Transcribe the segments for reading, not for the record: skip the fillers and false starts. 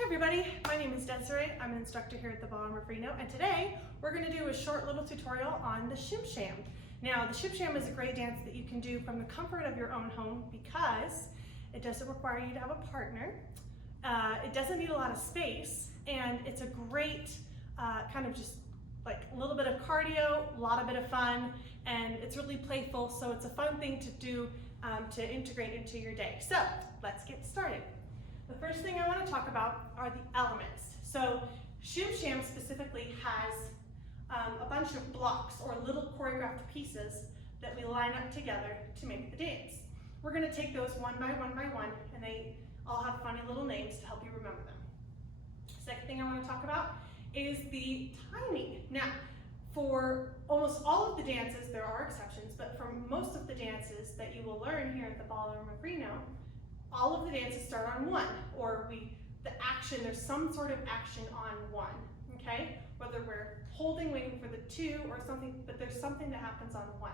Hey everybody, my name is Desiree. I'm an instructor here at the Ballroom of Reno, and today we're going to do a short little tutorial on the Shim Sham. Now, the Shim Sham is a great dance that you can do from the comfort of your own home because it doesn't require you to have a partner. It doesn't need a lot of space, and it's a great kind of just like a little bit of cardio, a lot of bit of fun, and it's really playful, so it's a fun thing to do to integrate into your day. So let's get started. The first thing I want to talk about are the elements. So Shim Sham specifically has a bunch of blocks or little choreographed pieces that we line up together to make the dance. We're going to take those one by one, and they all have funny little names to help you remember them. Second thing I want to talk about is the timing. Now, for almost all of the dances, there are exceptions, but for most of the dances that you will learn here at the Ballroom of Reno, all of the dances start on one, or there's some sort of action on one, okay? Whether we're holding, waiting for the two or something, but there's something that happens on one.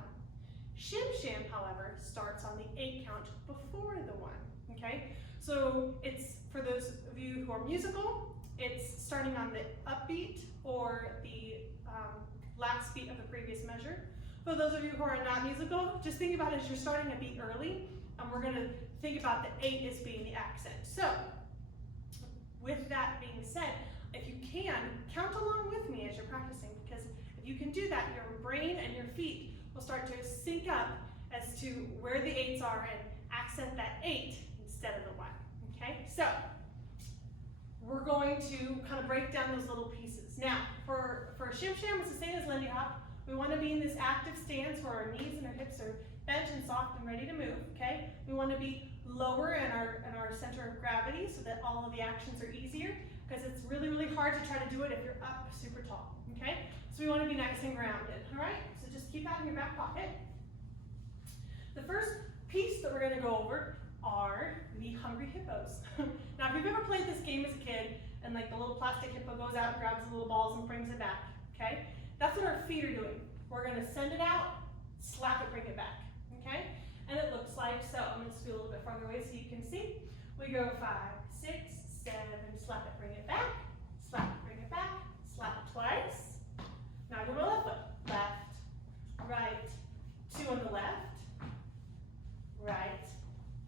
Shim Sham, however, starts on the 8 count before the one, okay? So it's, for those of you who are musical, it's starting on the upbeat or the last beat of the previous measure. For those of you who are not musical, just think about it as you're starting a beat early, and we're gonna think about the 8 as being the accent. So, with that being said, if you can, count along with me as you're practicing, because if you can do that, your brain and your feet will start to sync up as to where the 8s are and accent that 8 instead of the 1, okay? So, we're going to kind of break down those little pieces. Now, for Shim Sham, it's the same as Lindy-hop. We want to be in this active stance where our knees and our hips are bent and soft and ready to move, okay? We want to be lower in our center of gravity so that all of the actions are easier, because it's really, really hard to try to do it if you're up super tall, okay? So we want to be nice and grounded, all right? So just keep that in your back pocket. The first piece that we're going to go over are the hungry hippos. Now, if you've ever played this game as a kid, and like the little plastic hippo goes out and grabs the little balls and brings it back, okay? That's what our feet are doing. We're going to send it out, slap it, bring it back, okay? And it looks like so. I'm going to scoot a little bit farther away so you can see. We go 5, 6, 7, slap it, bring it back, slap it, bring it back, slap it twice. Now go to my left foot. Left, right, 2 on the left, right,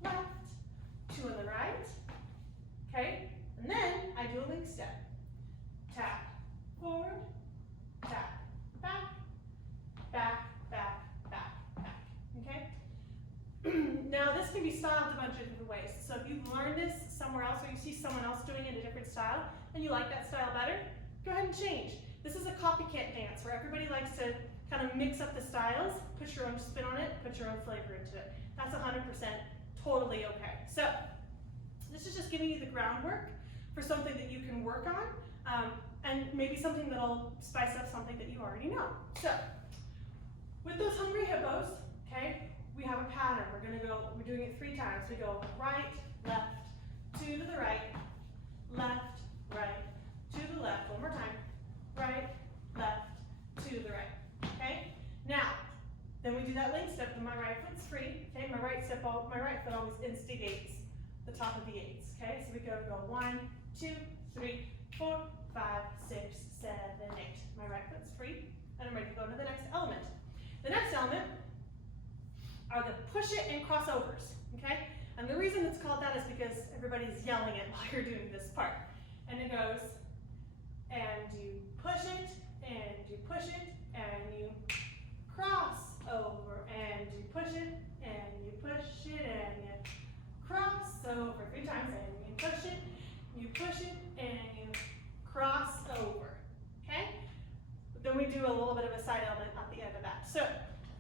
left, 2 on the right, okay? And then I do a link step. Tap, forward, tap, back, back, back, back, back, okay? Now this can be styled a bunch of different ways. So if you've learned this somewhere else or you see someone else doing it in a different style and you like that style better, go ahead and change. This is a copycat dance where everybody likes to kind of mix up the styles, put your own spin on it, put your own flavor into it. That's 100% totally okay. So this is just giving you the groundwork for something that you can work on, and maybe something that'll spice up something that you already know. So with those hungry hippos, okay, we have a pattern. We're doing it 3 times. We go right, left, 2 to the right, left, right, 2 to the left. One more time. Right, left, 2 to the right. Okay? Now, then we do that link step and my right foot's free. Okay, my right foot always instigates the top of the 8s. Okay, so we go 1, 2, 3, 4, 5, 6, 7, 8. My right foot's free, and I'm ready to go to the next element. The next element are the push it and crossovers, okay? And the reason it's called that is because everybody's yelling it while you're doing this part. And it goes, and you push it, and you push it, and you cross over, and you push it, and you push it, and you cross over 3 times, and you push it, and you cross over, okay? But then we do a little bit of a side element at the end of that. So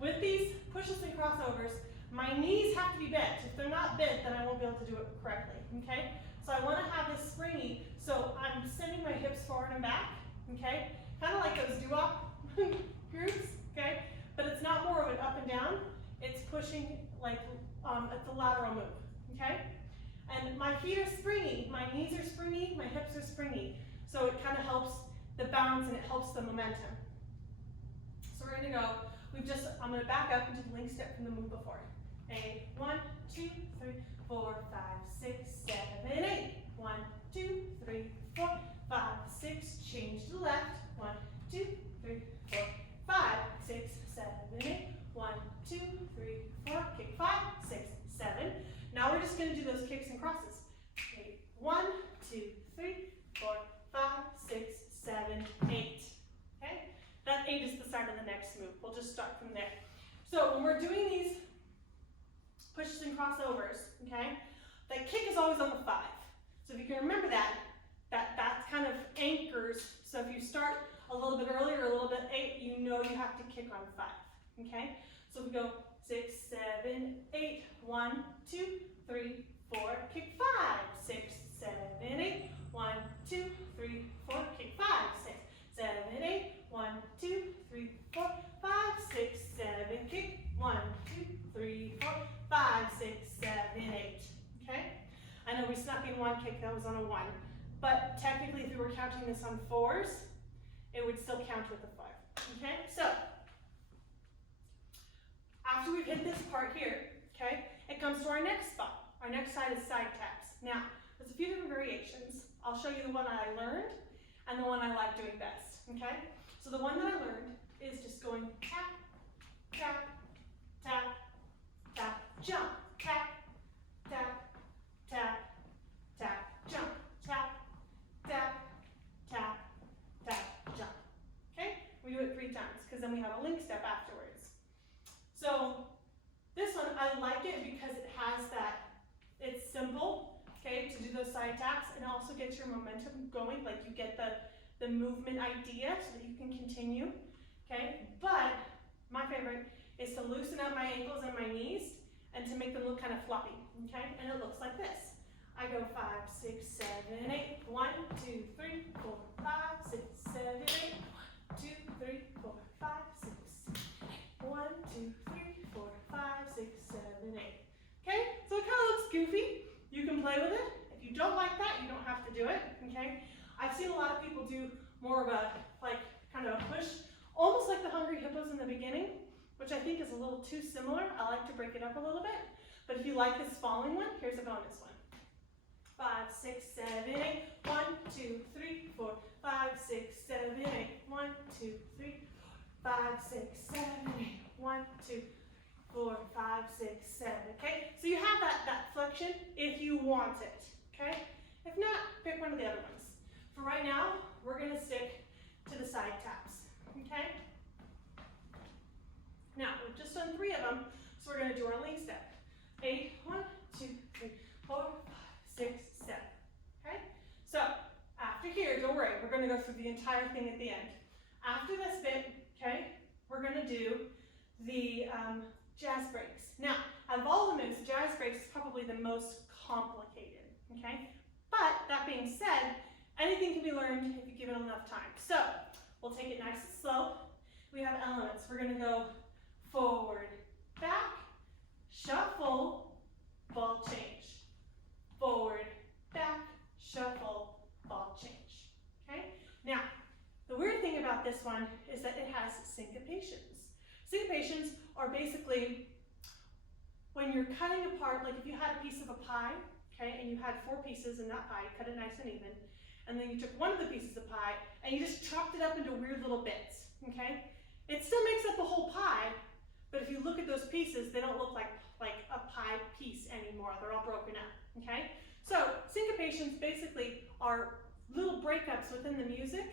with these pushes and crossovers, my knees have to be bent. If they're not bent, then I won't be able to do it correctly, okay? So I want to have this springy, so I'm sending my hips forward and back, okay? Kind of like those doo-wop grooves, okay? But it's not more of an up and down, it's pushing like it's a lateral move, okay? And my feet are springy, my knees are springy, my hips are springy. So it kind of helps the bounce and it helps the momentum. So we're gonna go, I'm gonna back up into the link step from the move before. 1, 2, 3, 4, 5, 6, 7, 8. 1, 2, 3, 2, 3, 4, 5, 6, 7, 8. Okay? That 8 is the start of the next move. We'll just start from there. So when we're doing these pushes and crossovers, okay, that kick is always on the 5. So if you can remember that kind of anchors. So if you start a little bit earlier, a little bit 8, you know you have to kick on 5. Okay? So we go 6, 7, 8. 1, 2, 3, 4, kick 5. 6, 7, 8. 1, 2, 3, 4, kick 5. 6, 7, 8. 1, 2, 3, 4, 5, 6, 7, kick. 1, 2, 3, 4, 5, 6, 7, 8. Okay? I know we snuck in one kick that was on a 1, but technically if we were counting this on 4s, it would still count with a 5. Okay? So, after we've hit this part here, okay, it comes to our next spot. Our next side is side taps. Now, there's a few different variations. I'll show you the one I learned and the one I like doing best. Okay? So the one that I learned is just going tap, tap, tap, tap, jump, tap, tap, tap, tap, jump, tap, tap, tap, tap, jump. Okay? We do it 3 times because then we have a link step afterwards. So this one, I like it because it has that, it's simple, okay, to do those side taps, and it also gets your momentum going, like you get the movement idea so that you can continue, okay? But my favorite is to loosen up my ankles and my knees and to make them look kind of floppy, okay? And it looks like this. I go 5, 6, 7, 8. 1, 2, 3, 4, 5, 6, 7, 8. 1, 2, 3, 4, 5, 6, 1, 2, 3, 4, 5, 6, 7, 8. Okay, so it kind of looks goofy. You can play with it. If you don't like that, you don't have to do it. Okay, I've seen a lot of people do more of a kind of a push, almost like the Hungry Hippos in the beginning, which I think is a little too similar. I like to break it up a little bit. But if you like this falling one, here's a bonus one. 5, 6, 7, 8. 1, 2, 3, 4, 5, 6, 7, 8. 1, 2, 3, 4, 5, 6, 7, 8. 1, 2, 4, 5, 6, 7. Okay, so you have that flexion if you want it. Okay, if not, pick one of the other ones. For right now, we're going to stick to the side taps. Okay. Now we've just done 3 of them, so we're going to do our link step. 8, 1, 2, 3, 4, 5, 6, 7. Okay. So after here, don't worry, we're going to go through the entire thing at the end. After this bit, okay, we're going to do the jazz breaks. Now, out of all the moves, jazz breaks is probably the most complicated, okay? But that being said, anything can be learned if you give it enough time. So, we'll take it nice and slow. We have elements. We're going to go forward, back, shuffle, ball change. Forward, back, shuffle, ball change. Okay? Now, the weird thing about this one is that it has syncopations. Syncopations are basically when you're cutting apart, like if you had a piece of a pie, okay, and you had 4 pieces in that pie, cut it nice and even, and then you took one of the pieces of pie and you just chopped it up into weird little bits, okay? It still makes up the whole pie, but if you look at those pieces, they don't look like a pie piece anymore. They're all broken up, okay? So syncopations basically are little breakups within the music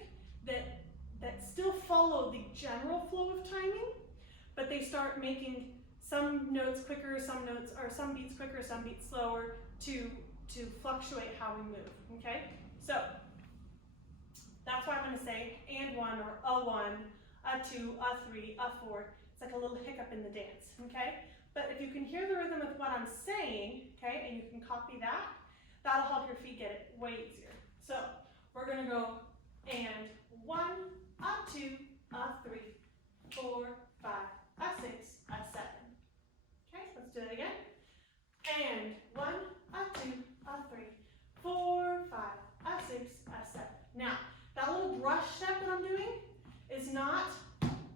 that still follow the general flow of timing, but they start making some notes quicker, some beats quicker, some beats slower to fluctuate how we move, okay? So that's why I'm going to say and 1 or a 1, a 2, a 3, a 4. It's like a little hiccup in the dance, okay? But if you can hear the rhythm of what I'm saying, okay, and you can copy that, that'll help your feet get it way easier. So we're going to go and 1, a 2, a 3, 4, 5, a 6, a 7. Okay, let's do that again. And 1, a 2, a 3, 4, 5, a 6, a 7. Now, that little brush step that I'm doing is not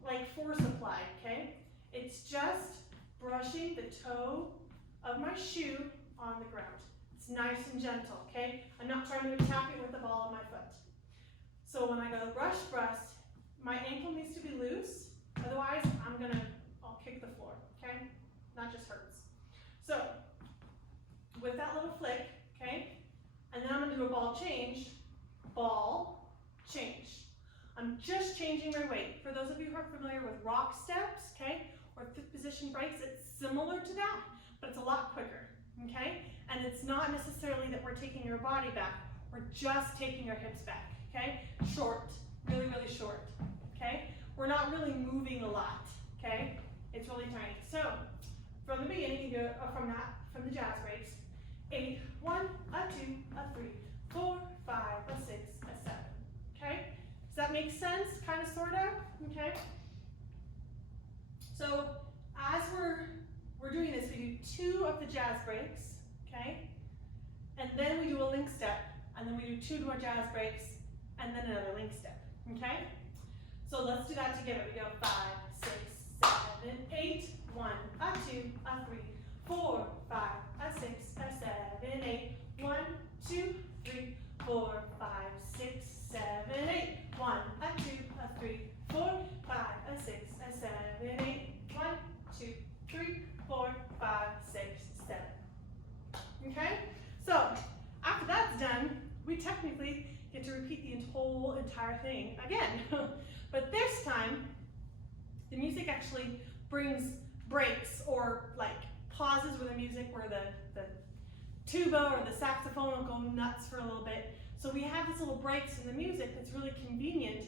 like force applied, okay? It's just brushing the toe of my shoe on the ground. It's nice and gentle, okay? I'm not trying to attack it with the ball of my foot. So when I go brush, my ankle needs to be loose. Otherwise, I'll kick the floor, okay? Not just hurts. So with that little flick, okay, and then I'm gonna do a ball change, ball, change. I'm just changing my weight. For those of you who are familiar with rock steps, okay, or fifth position breaks, it's similar to that, but it's a lot quicker, okay? And it's not necessarily that we're taking your body back, we're just taking our hips back, okay? Short, really, really short, okay? We're not really moving a lot, okay? It's really tiny. So, from the beginning, you go from the jazz breaks, 8, 1, a 2, a 3, 4, 5, a 6, a 7, okay? Does that make sense, kind of, sort of, okay? So, as we're doing this, we do 2 of the jazz breaks, okay? And then we do a link step, and then we do 2 more jazz breaks, and then another link step, okay? So let's do that together. We go 5, 6, 7, 8, 1, a 2, a 3, 4, 5, a 6, a 7, 8, 1, 2, 3, 4, 5, 6, 7, 8, 1, a 2, a 3, 4, 5, a 6, a 7, 8, 1, 2, 3, 4, 5, 6, 7. Okay? So after that's done, we technically get to repeat the whole entire thing again. But this time, the music actually brings breaks or like pauses with the music where the tuba or the saxophone will go nuts for a little bit. So we have these little breaks in the music that's really convenient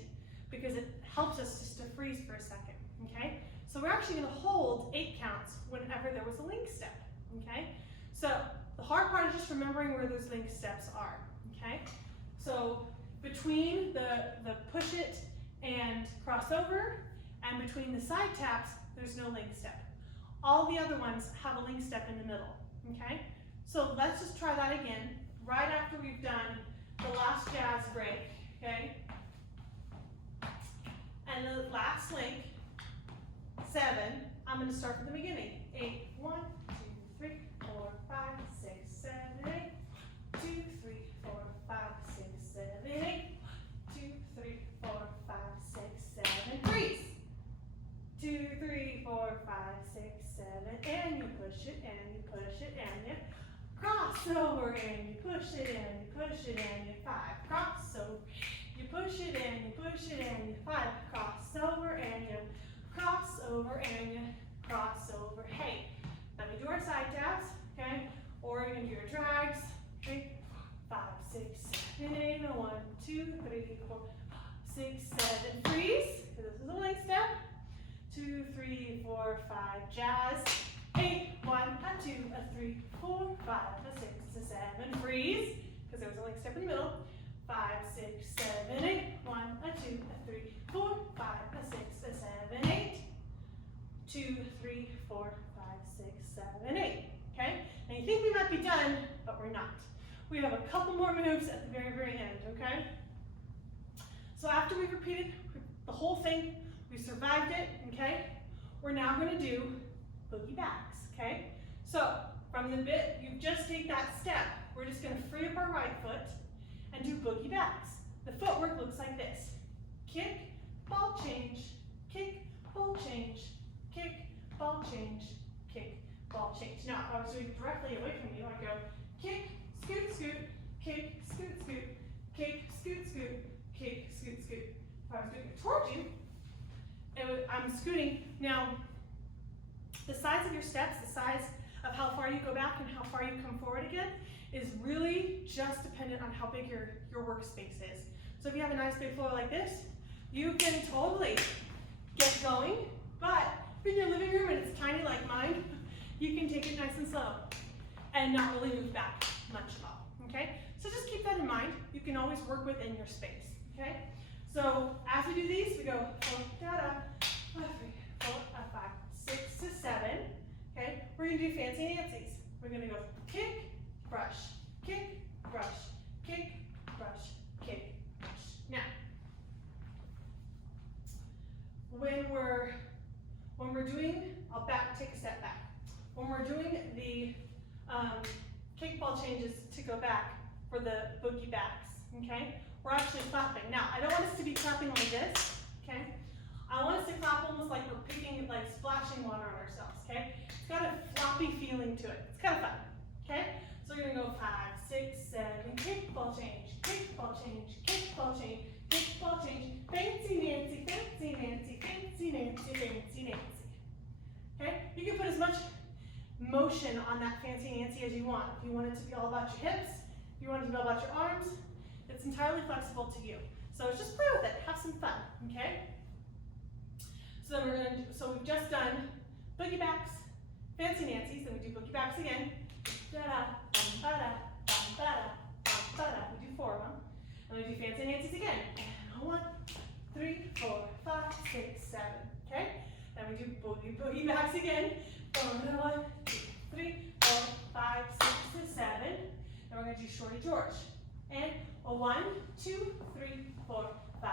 because it helps us just to freeze for a second, okay? So we're actually gonna hold 8 counts whenever there was a link step, okay? So the hard part is just remembering where those link steps are, okay? So between the push it and crossover, and between the side taps, there's no link step. All the other ones have a link step in the middle, okay? So let's just try that again, right after we've done the last jazz break, okay? And the last link, 7, I'm gonna start from the beginning. 8, 1, 2, 3, 4, 5, 6, 7, 8, 2, 3, 4, 5, 6, 7, 8, 2, 3, 4, 5, 6, 7, freeze. 2, 3, 4, 5, 6, 7, and you push it, and you push it, and you cross over, and you push it, and you push it, and you 5, cross over. You push it, and you push it, and you 5, cross over, and you cross over, and you cross over. Hey, let me do our side taps, okay? Or you can do your drags. 3, 5, 6, 7, 8, 1, 2, 3, 4, 6, 7, freeze. This is a link step. 2, 3, 4, 5, jazz. 8, 1, a 2, a 3, 4, 5, a 6, a 7, freeze. Because there was a link step in the middle. 5, 6, 7, 8, 1, a 2, a 3, 4, 5, a 6, a 7, 8. 2, 3, 4, 5, 6, 7, 8. Okay? And you think we might be done, but we're not. We have a couple more moves at the very, very end, okay? So after we've repeated the whole thing, we survived it, okay? We're now gonna do boogie backs, okay? So from the bit, you just take that step. We're just gonna free up our right foot and do boogie backs. The footwork looks like this. Kick, ball change, kick, ball change, kick, ball change, kick, ball change. Now, if I was doing it directly away from you, I go kick, scoot, scoot, kick, scoot, scoot, kick, scoot, scoot, kick, scoot, scoot. If I was doing it towards you, I'm scooting. Now, the size of your steps, the size of how far you go back and how far you come forward again is really just dependent on how big your workspace is. So if you have a nice big floor like this, you can totally get going, but if you're in your living room and it's tiny like mine, you can take it nice and slow and not really move back much at all, okay? So just keep that in mind. You can always work within your space, okay? So as we do these, we go 4, da-da, 3, 4, 5, 6 to 7, okay? We're gonna do fancy Nancy's. We're gonna go kick, brush, kick, brush, kick, brush, kick, brush. Now, when we're doing, I'll take a step back. When we're doing the kickball changes to go back for the boogie backs, okay? We're actually clapping. Now, I don't want us to be clapping like this, okay? I want us to clap almost like we're picking, like splashing water on ourselves, okay? It's got a floppy feeling to it. It's kind of fun, okay? So we're gonna go 5, 6, 7, kick, ball change, kick, ball change, kick, ball change, kick, ball change, fancy Nancy, fancy Nancy, fancy Nancy, fancy Nancy. Okay, you can put as much motion on that fancy Nancy as you want. If you want it to be all about your hips, if you want it to be all about your arms, it's entirely flexible to you. So just play with it, have some fun, okay? So then we've just done boogie backs, fancy Nancy's, then we do boogie backs again. Da-da, ba-da, ba-da, ba-da. We do 4 of them. And we do fancy Nancy's again. And 1, 3, 4, 5, 6, 7. Okay? Then we do boogie backs again. 1, 2, 3, 4, 5, 6, 7. Then we're going to do Shorty George. And 1, 2, 3, 4, 5,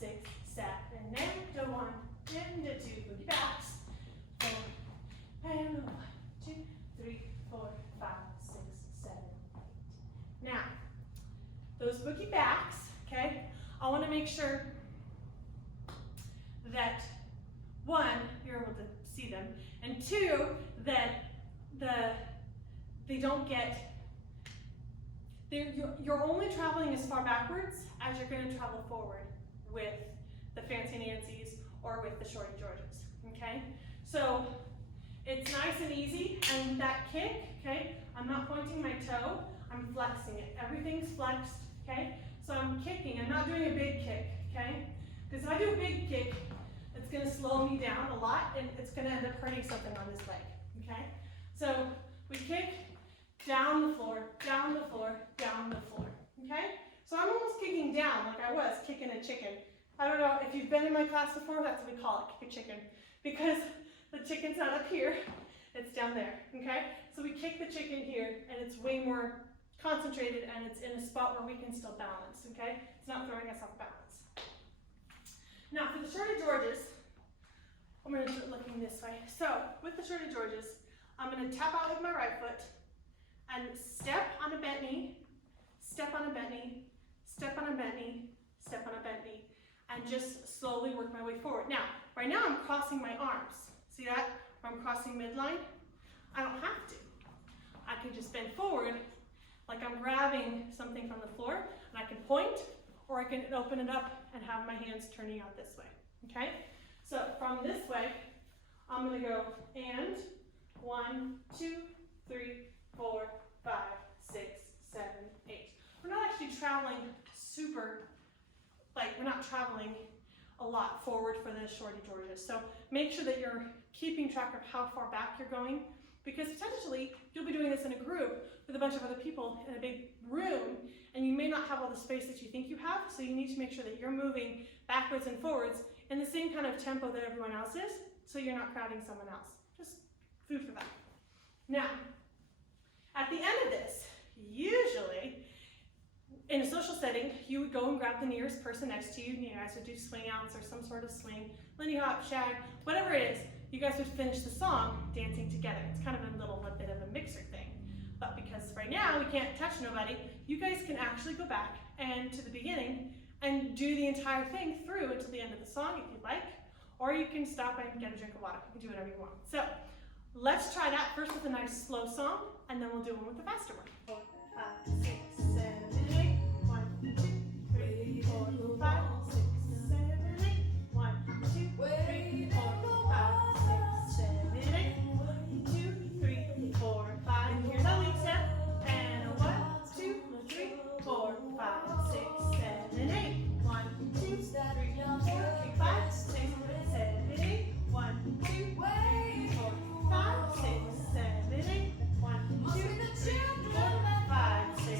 6, 7. And then to 1, and to 2 boogie backs. 4, and 1, 2, 3, 4, 5, 6, 7, 8. Now, those boogie backs, okay, I want to make sure that 1, you're able to see them, and 2, that they don't get, you're only traveling as far backwards as you're going to travel forward with the fancy Nancy's or with the Shorty Georges, okay? So it's nice and easy, and that kick, okay, I'm not pointing my toe, I'm flexing it. Everything's flexed, okay? So I'm kicking, I'm not doing a big kick, okay? Because if I do a big kick, it's gonna slow me down a lot, and it's gonna end up hurting something on this leg, okay? So we kick, down the floor, down the floor, down the floor, okay? So I'm almost kicking down like I was kicking a chicken. I don't know if you've been in my class before, that's what we call it, kick a chicken. Because the chicken's not up here, it's down there, okay? So we kick the chicken here, and it's way more concentrated, and it's in a spot where we can still balance, okay? It's not throwing us off balance. Now for the Shorty Georges, I'm gonna do it looking this way. So with the Shorty Georges, I'm gonna tap out with my right foot, and step on a bent knee, step on a bent knee, step on a bent knee, step on a bent knee, and just slowly work my way forward. Now, right now I'm crossing my arms. See that? I'm crossing midline. I don't have to. I can just bend forward like I'm grabbing something from the floor, and I can point, or I can open it up and have my hands turning out this way, okay? So from this way, I'm gonna go and 1, 2, 3, 4, 5, 6, 7, 8. We're not actually traveling we're not traveling a lot forward for the Shorty Georges. So make sure that you're keeping track of how far back you're going, because potentially you'll be doing this in a group with a bunch of other people in a big room, and you may not have all the space that you think you have, so you need to make sure that you're moving backwards and forwards in the same kind of tempo that everyone else is, so you're not crowding someone else. Just food for thought. Now, at the end of this, usually, in a social setting, you would go and grab the nearest person next to you. You guys would do swing outs or some sort of swing, Lindy-hop, shag, whatever it is. You guys would finish the song dancing together. It's kind of a bit of a mixer thing. But because right now we can't touch nobody, you guys can actually go back and to the beginning and do the entire thing through until the end of the song if you'd like, or you can stop and get a drink of water. You can do whatever you want. So let's try that first with a nice slow song, and then we'll do one with the faster one. 4, 5, 6, 7, 8. 1, 2, 3, 4, 5, 6, 7, 8. 1, 2, 3, 4, 5, 6, 7, 8. 1, 2, 3, 4, 5. Here's our lead step. And 1, 2, 3, 4, 5, 6, 7, 8. 1, 2, 3, 4, 5, 6, 7, 8. 1, 2, 3, 4, 5, 6, 7, 8. 1, 2, 3, 4, 5, 6,